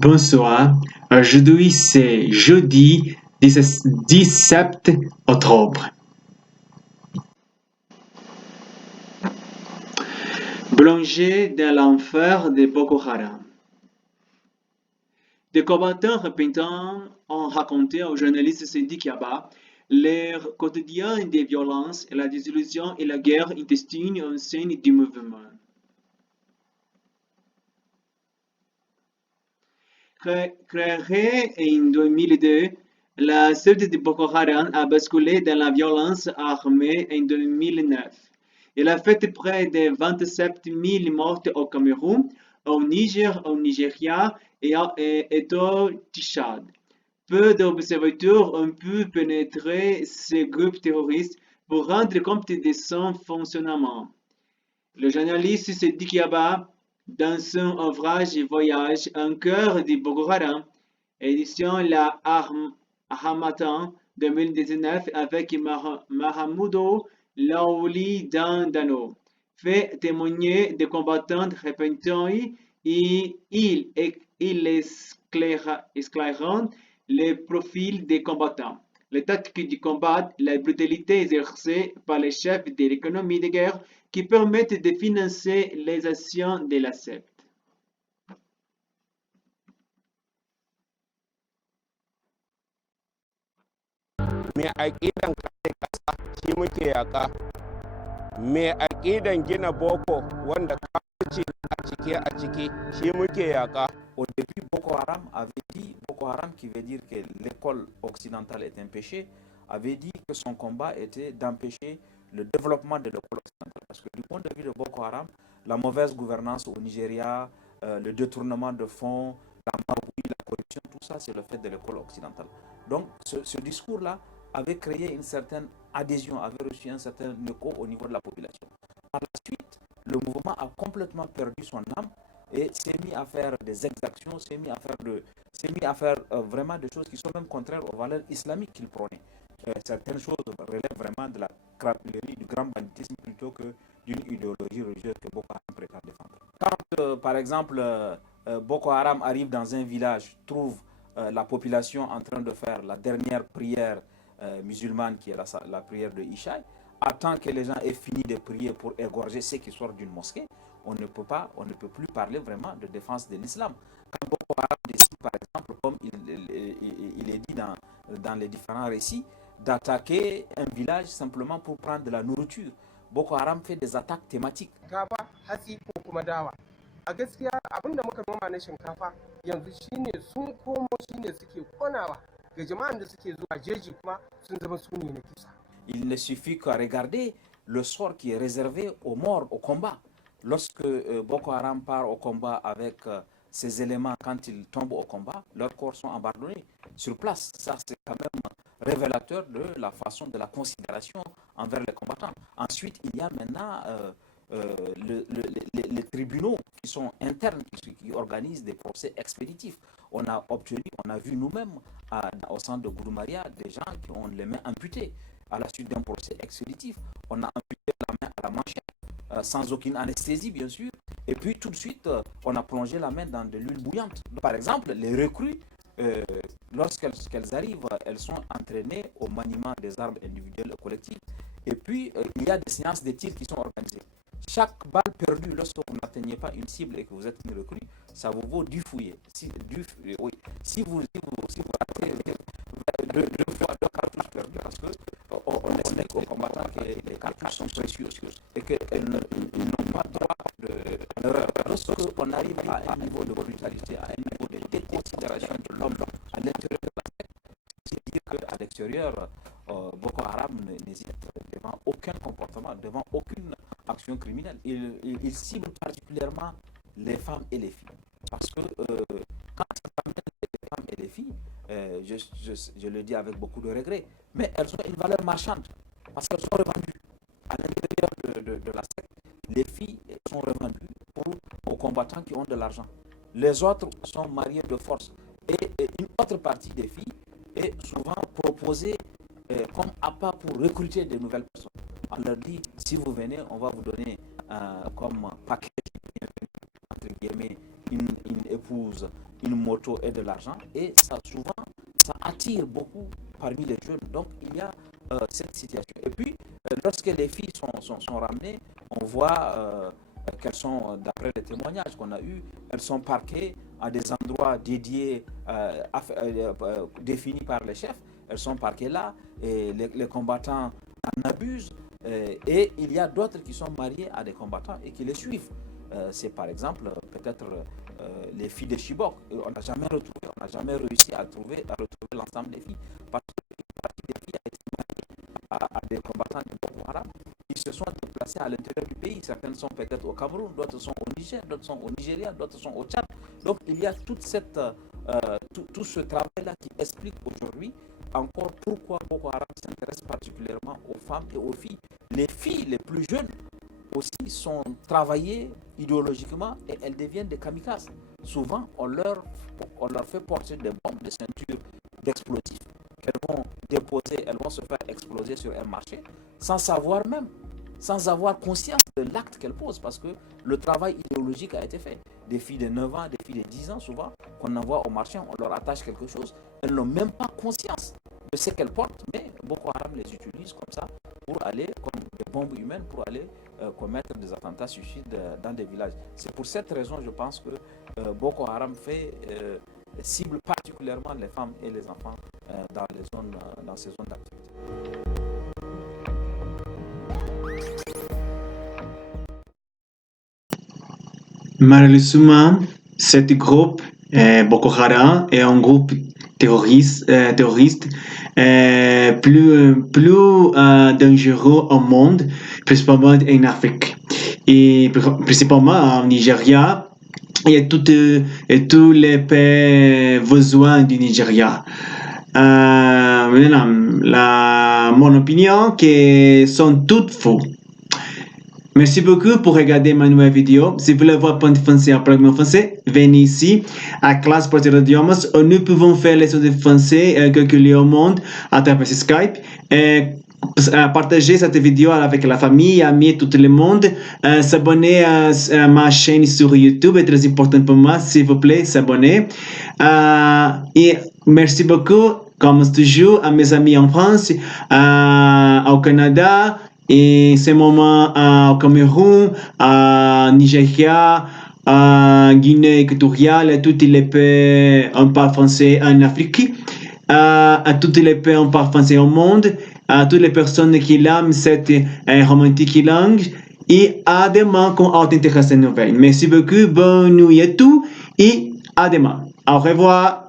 Bonsoir, aujourd'hui c'est jeudi 17 octobre. Plongé dans l'enfer de Boko Haram. Des combattants repentants ont raconté au journaliste Sidi Kiaba leur quotidien de violence, la désillusion et la guerre intestine au sein du mouvement. Créée en 2002, la secte de Boko Haram a basculé dans la violence armée en 2009. Elle a fait près de 27 000 morts au Cameroun, au Niger, au Nigeria et au Tchad. Peu d'observateurs ont pu pénétrer ces groupes terroristes pour rendre compte de son fonctionnement. Le journaliste Sidi Kiaba, dans son ouvrage Voyage en cœur du Boko Haram, édition La Harmattan 2019 avec Mahamudo Laouli Dandano, fait témoigner des combattants repentants et il éclairant les profils des combattants, les tactiques du combat, la brutalité exercée par les chefs de l'économie de guerre qui permettent de financer les actions de la secte. Me aƙidan kare ƙasa shi muke yaƙa. Me aƙidan gina boko wanda kafirci a ciki shi muke yaƙa. Au début, Boko Haram avait dit, Boko Haram qui veut dire que l'école occidentale est un péché, avait dit que son combat était d'empêcher le développement de l'école occidentale. Parce que du point de vue de Boko Haram, la mauvaise gouvernance au Nigeria, le détournement de fonds, la magouille, la corruption, tout ça, c'est le fait de l'école occidentale. Donc, ce discours-là avait créé une certaine adhésion, avait reçu un certain écho au niveau de la population. Par la suite, le mouvement a complètement perdu son âme et s'est mis à faire des exactions, s'est mis à faire vraiment des choses qui sont même contraires aux valeurs islamiques qu'il prônait. Certaines choses relèvent vraiment de la crapulerie, du grand banditisme plutôt que d'une idéologie religieuse que Boko Haram prétend défendre. Quand, par exemple, Boko Haram arrive dans un village, trouve la population en train de faire la dernière prière musulmane, qui est la prière de Ishaï, attend que les gens aient fini de prier pour égorger ceux qui sortent d'une mosquée, on ne peut plus parler vraiment de défense de l'islam. Quand Boko Haram décide, par exemple, comme il est dit dans les différents récits, d'attaquer un village simplement pour prendre de la nourriture, Boko Haram fait des attaques thématiques. A gaskiya abin da muka noma na shinkafa yanzu shine sun komo shine suke konawa ga jama'an da suke zuwa jeji kuma sun zama su ne na kisa. Il ne suffit qu'à regarder le sort qui est réservé aux morts au combat. Lorsque Boko Haram part au combat avec ces éléments, quand ils tombent au combat, leurs corps sont abandonnés sur place. Ça, c'est quand même révélateur de la façon de la considération envers les combattants. Ensuite, il y a maintenant les tribunaux qui sont internes, qui organisent des procès expéditifs. On a vu nous-mêmes au centre de Gouroumaria des gens qui ont les mains amputées à la suite d'un procès expéditif. On a amputé la main à la manchette, sans aucune anesthésie bien sûr, et puis tout de suite on a plongé la main dans de l'huile bouillante. Par exemple, les recrues, lorsqu'elles arrivent, elles sont entraînées au maniement des armes individuelles et collectives, et puis il y a des séances de tir qui sont organisées. Chaque balle perdue, lorsque vous n'atteignez pas une cible et que vous êtes une recrue, ça vous vaut du fouillet. Si vous ratez deux fois deux cartouches perdues, parce que on explique aux combattants que les cartouches sont précieuses et qu'ils n'ont pas droit d'erreur. Lorsqu'on arrive à un niveau de brutalité, à un niveau de déconsidération de l'homme à l'intérieur de la secte, c'est dire qu'à l'extérieur, Boko Haram n'hésite devant aucun comportement, devant aucune action criminelle. Il cible particulièrement les femmes et les filles. Parce que quand ça amène les femmes et les filles, je le dis avec beaucoup de regret, mais elles ont une valeur marchande parce qu'elles sont revendues. À l'intérieur de la secte, les filles sont revendues aux combattants qui ont de l'argent. Les autres sont mariées de force. Et une autre partie des filles est souvent proposée comme appât pour recruter de nouvelles personnes. On leur dit, si vous venez, on va vous donner comme package, entre guillemets, une épouse, une moto et de l'argent, et ça souvent, ça attire beaucoup parmi les jeunes. Donc il y a cette situation. Et puis, lorsque les filles sont ramenées, on voit qu'elles sont, d'après les témoignages qu'on a eus, elles sont parquées à des endroits dédiés, définis par les chefs. Elles sont parquées là, et les combattants en abusent. Et il y a d'autres qui sont mariés à des combattants et qui les suivent. C'est par exemple peut-être les filles de Chibok. On n'a jamais retrouvé, on n'a jamais réussi à retrouver l'ensemble des filles, parce qu'une partie des filles a été mariée à des combattants de Boko Haram. Ils se sont déplacés à l'intérieur du pays. Certaines sont peut-être au Cameroun, d'autres sont au Niger, d'autres sont au Nigeria, d'autres sont au Tchad. Donc il y a tout ce travail-là qui explique aujourd'hui encore pourquoi Boko Haram s'intéresse particulièrement aux femmes et aux filles. Les filles les plus jeunes aussi sont travaillées idéologiquement et elles deviennent des kamikazes. Souvent, on leur fait porter des bombes, des ceintures d'explosifs qu'elles vont déposer, elles vont se faire exploser sur un marché sans savoir même, sans avoir conscience de l'acte qu'elles posent, parce que le travail idéologique a été fait. Des filles de 9 ans, des filles de 10 ans, souvent, qu'on envoie au marché, on leur attache quelque chose, elles n'ont même pas conscience de ce qu'elles portent, mais Boko Haram les utilise comme ça pour aller, comme des bombes humaines, pour aller commettre des attentats suicides dans des villages. C'est pour cette raison, je pense que Boko Haram cible particulièrement les femmes et les enfants dans ces zones d'activité. Malheureusement, ce groupe, Boko Haram, est un groupe terroriste plus dangereux au monde, principalement en Afrique. Et principalement en Nigeria, et tous les pays voisins du Nigeria. Mon opinion, que sont toutes faux. Merci beaucoup pour regarder ma nouvelle vidéo. Si vous voulez voir point de français en français, venez ici à Classe pour idiomas où nous pouvons faire les leçons de français calculées au monde à travers Skype. Partagez cette vidéo avec la famille, amis, tout le monde. S'abonner à ma chaîne sur YouTube est très important pour moi. S'il vous plaît, s'abonner. Et merci beaucoup, comme toujours, à mes amis en France, au Canada, et ces moments au Cameroun, à Nigeria, à Guinée équatoriale, à tous les pays on parle français en Afrique, à tous les pays on parle français au monde, à toutes les personnes qui aiment cette romantique langue, et à demain quand on t'intéresse à nouvelles. Merci beaucoup, bonne nuit à tous, et à demain. Au revoir.